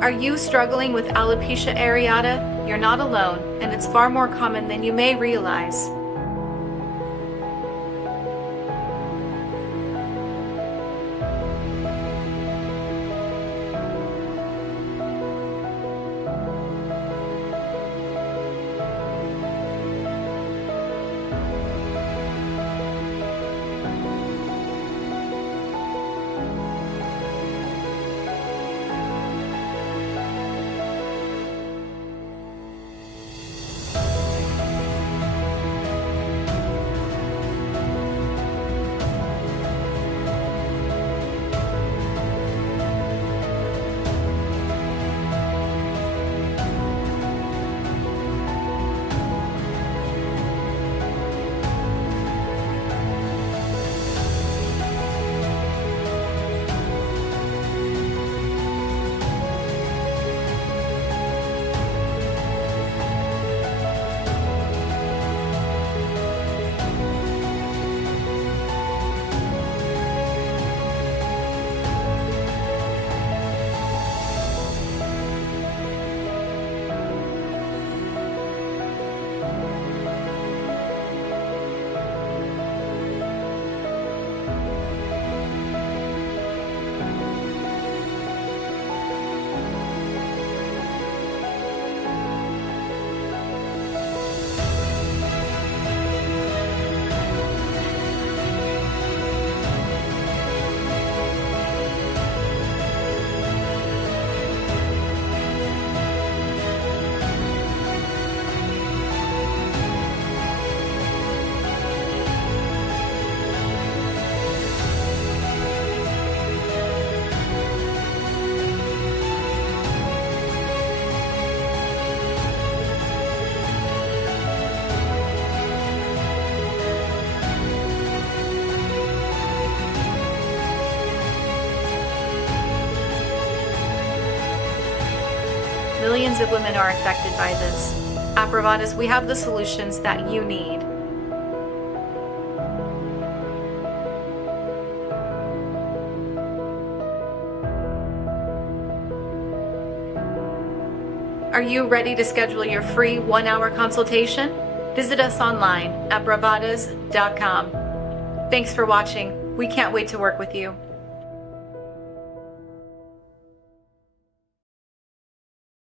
Are you struggling with alopecia areata? You're not alone, and it's far more common than you may realize. Millions of women are affected by this. At Bravadas, we have the solutions that you need. Are you ready to schedule your free 1-hour consultation? Visit us online at bravadas.com. Thanks for watching. We can't wait to work with you.